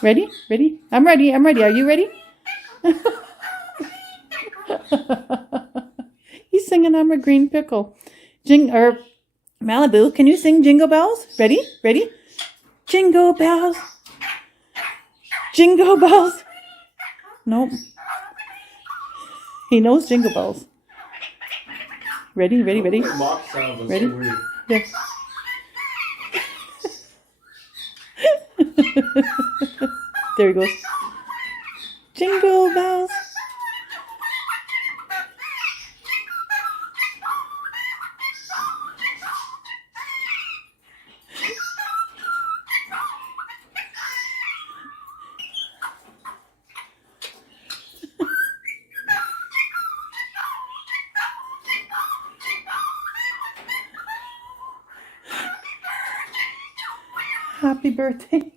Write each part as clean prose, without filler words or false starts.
Ready? Ready? I'm ready. I'm ready. Are you ready? He's singing I'm a green pickle. Malibu, can you sing Jingle Bells? Ready? Ready? Jingle bells. Jingle bells. Nope. He knows Jingle Bells. Ready? Ready? Ready? Ready? Yeah. There he goes. Jingle bells. Happy birthday.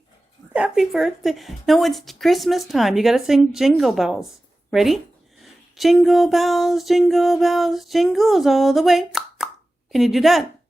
Happy birthday. No, it's Christmas time. You got to sing Jingle Bells. Ready? Jingle bells, jingles all the way. Can you do that?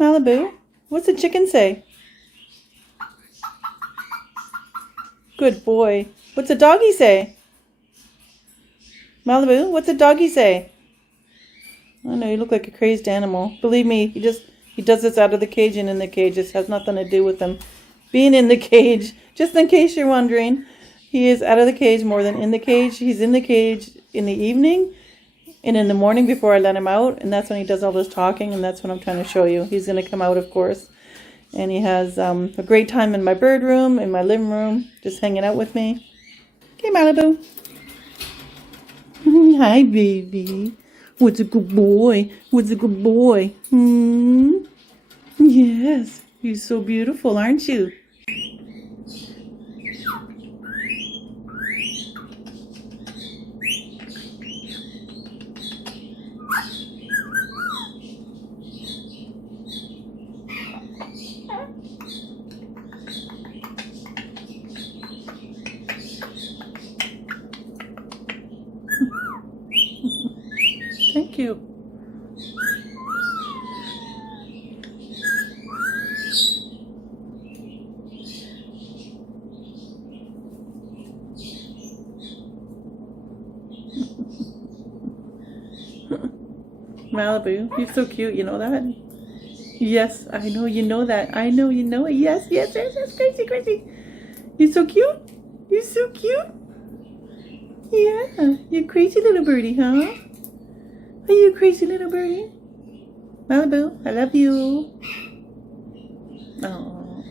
Malibu, what's the chicken say? Good boy. What's the doggy say? Malibu, what's the doggy say? I know, you look like a crazed animal. Believe me, he does this out of the cage and in the cage. This has nothing to do with him being in the cage. Just in case you're wondering, he is out of the cage more than in the cage. He's in the cage in the evening and in the morning before I let him out, and that's when he does all this talking, and that's what I'm trying to show you. He's going to come out, of course, and he has a great time in my bird room, in my living room, just hanging out with me. Okay, Malibu. Hi, baby. What's a good boy? What's a good boy? Yes, you're so beautiful, aren't you? Thank you. Malibu, you're so cute, you know that? Yes, I know you know that. I know you know it. Yes, yes, yes, yes, crazy, crazy. You're so cute. You're so cute. Yeah, you're crazy little birdie, huh? Are you a crazy little birdie? Malibu, I love you. Oh.